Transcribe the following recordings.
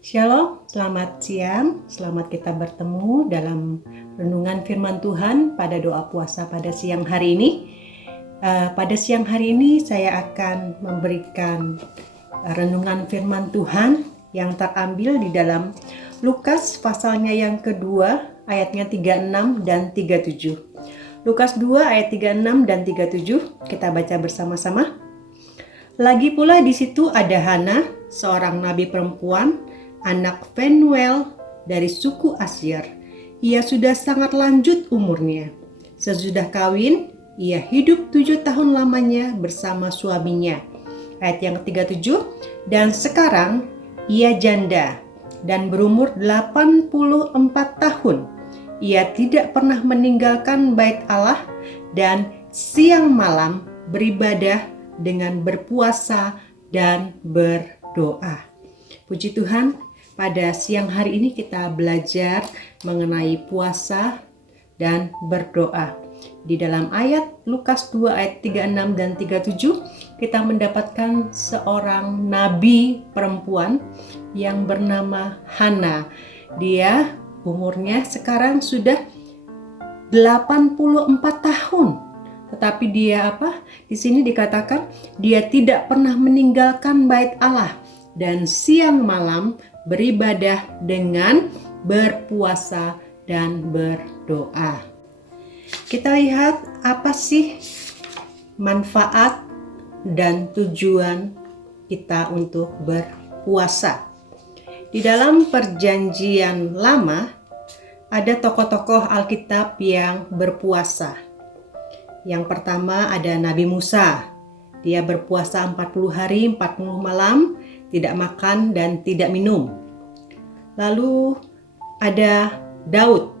Shalom, selamat siang. Selamat kita bertemu dalam renungan firman Tuhan pada doa puasa pada siang hari ini. Pada siang hari ini saya akan memberikan renungan firman Tuhan yang terambil di dalam Lukas pasalnya yang kedua, ayatnya 36 dan 37. Lukas 2 ayat 36 dan 37, kita baca bersama-sama. Lagi pula di situ ada Hana, seorang nabi perempuan, anak Phanuel dari suku Asyir. Ia sudah sangat lanjut umurnya. Sesudah kawin, ia hidup 7 tahun lamanya bersama suaminya. Ayat yang ke-37, dan sekarang ia janda dan berumur 84 tahun. Ia tidak pernah meninggalkan bait Allah dan siang malam beribadah dengan berpuasa dan berdoa. Puji Tuhan, pada siang hari ini kita belajar mengenai puasa dan berdoa. Di dalam ayat Lukas 2 ayat 36 dan 37, kita mendapatkan seorang nabi perempuan yang bernama Hana. Dia umurnya sekarang sudah 84 tahun. Tetapi dia Di sini dikatakan dia tidak pernah meninggalkan bait Allah dan siang malam beribadah dengan berpuasa dan berdoa. Kita lihat apa sih manfaat dan tujuan kita untuk berpuasa. Di dalam Perjanjian Lama ada tokoh-tokoh Alkitab yang berpuasa. Yang pertama ada Nabi Musa. Dia berpuasa 40 hari 40 malam, tidak makan dan tidak minum. Lalu ada Daud,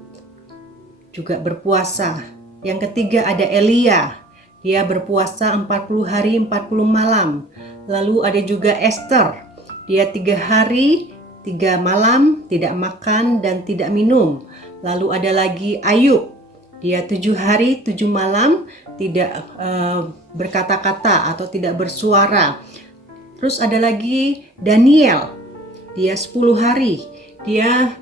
juga berpuasa. Yang ketiga ada Elia, dia berpuasa 40 hari 40 malam. Lalu ada juga Esther, dia 3 hari 3 malam tidak makan dan tidak minum. Lalu ada lagi Ayub, dia 7 hari 7 malam tidak berkata-kata atau tidak bersuara. Terus ada lagi Daniel, dia 10 hari, dia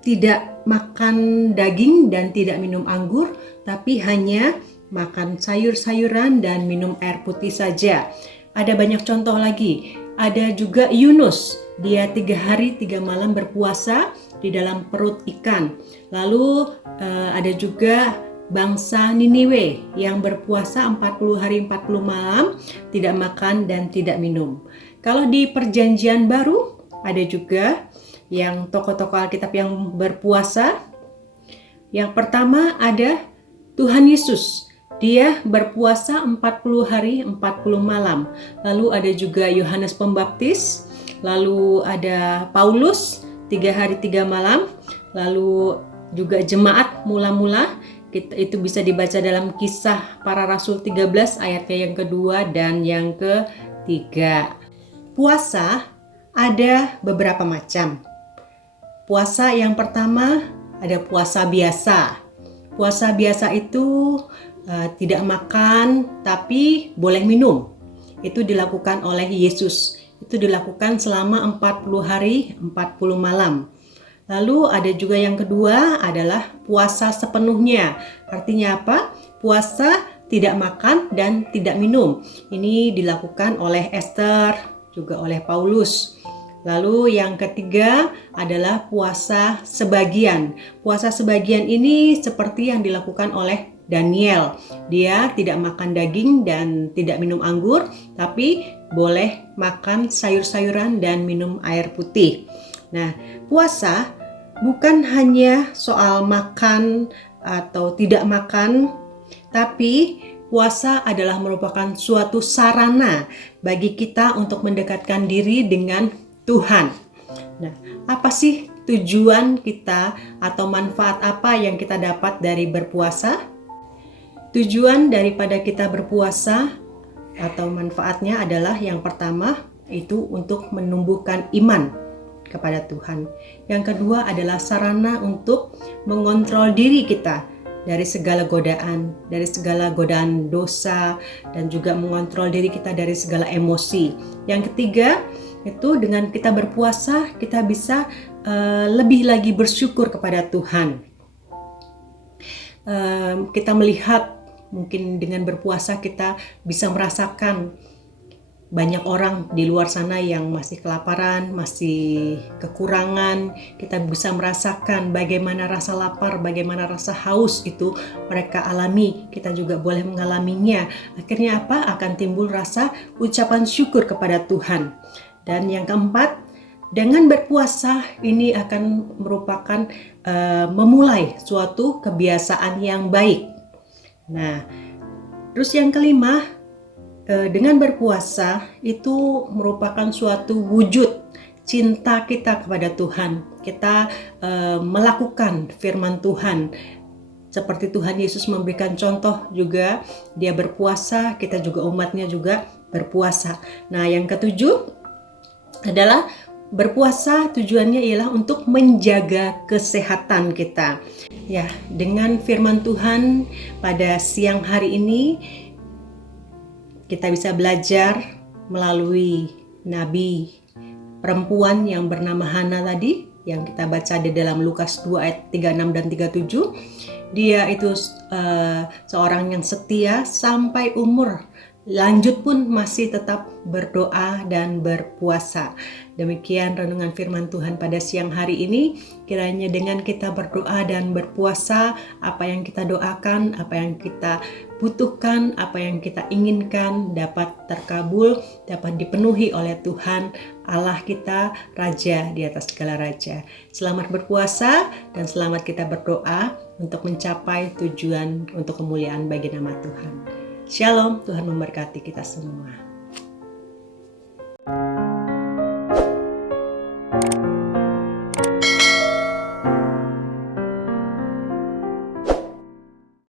tidak makan daging dan tidak minum anggur, tapi hanya makan sayur-sayuran dan minum air putih saja. Ada banyak contoh lagi. Ada juga Yunus, dia 3 hari 3 malam berpuasa di dalam perut ikan. Lalu ada juga bangsa Niniwe yang berpuasa 40 hari 40 malam, tidak makan dan tidak minum. Kalau di Perjanjian Baru ada juga yang tokoh-tokoh Alkitab yang berpuasa. Yang pertama ada Tuhan Yesus. Dia berpuasa 40 hari 40 malam. Lalu ada juga Yohanes Pembaptis. Lalu ada Paulus 3 hari 3 malam. Lalu juga jemaat mula-mula. Itu bisa dibaca dalam Kisah Para Rasul 13 ayatnya yang kedua dan yang ketiga. Puasa ada beberapa macam. Puasa yang pertama ada puasa biasa. Puasa biasa itu tidak makan tapi boleh minum. Itu dilakukan oleh Yesus. Itu dilakukan selama 40 hari 40 malam. Lalu ada juga yang kedua adalah puasa sepenuhnya. Artinya apa? Puasa tidak makan dan tidak minum. Ini dilakukan oleh Esther, juga oleh Paulus. Lalu yang ketiga adalah puasa sebagian. Puasa sebagian ini seperti yang dilakukan oleh Daniel. Dia tidak makan daging dan tidak minum anggur, tapi boleh makan sayur-sayuran dan minum air putih. Nah, puasa bukan hanya soal makan atau tidak makan, tapi puasa adalah merupakan suatu sarana bagi kita untuk mendekatkan diri dengan Tuhan. Nah, apa sih tujuan kita atau manfaat apa yang kita dapat dari berpuasa? Tujuan daripada kita berpuasa atau manfaatnya adalah yang pertama itu untuk menumbuhkan iman kepada Tuhan. Yang kedua adalah sarana untuk mengontrol diri kita dari segala godaan dosa, dan juga mengontrol diri kita dari segala emosi. Yang ketiga, itu dengan kita berpuasa, kita bisa lebih lagi bersyukur kepada Tuhan. Kita melihat mungkin dengan berpuasa kita bisa merasakan banyak orang di luar sana yang masih kelaparan, masih kekurangan. Kita bisa merasakan bagaimana rasa lapar, bagaimana rasa haus itu mereka alami. Kita juga boleh mengalaminya. Akhirnya apa? Akan timbul rasa ucapan syukur kepada Tuhan. Dan yang keempat, dengan berpuasa ini akan merupakan memulai suatu kebiasaan yang baik. Nah, terus yang kelima, dengan berpuasa itu merupakan suatu wujud cinta kita kepada Tuhan. Kita melakukan firman Tuhan. Seperti Tuhan Yesus memberikan contoh juga, dia berpuasa, kita juga umatnya juga berpuasa. Nah, yang ketujuh adalah berpuasa tujuannya ialah untuk menjaga kesehatan kita. Ya, dengan firman Tuhan pada siang hari ini kita bisa belajar melalui nabi perempuan yang bernama Hana tadi, yang kita baca di dalam Lukas 2 ayat 36 dan 37. Dia itu seorang yang setia sampai umur lanjut pun masih tetap berdoa dan berpuasa. Demikian renungan firman Tuhan pada siang hari ini. Kiranya dengan kita berdoa dan berpuasa, apa yang kita doakan, apa yang kita butuhkan, apa yang kita inginkan dapat terkabul, dapat dipenuhi oleh Tuhan Allah kita, Raja di atas segala raja. Selamat berpuasa dan selamat kita berdoa untuk mencapai tujuan untuk kemuliaan bagi nama Tuhan. Shalom, Tuhan memberkati kita semua.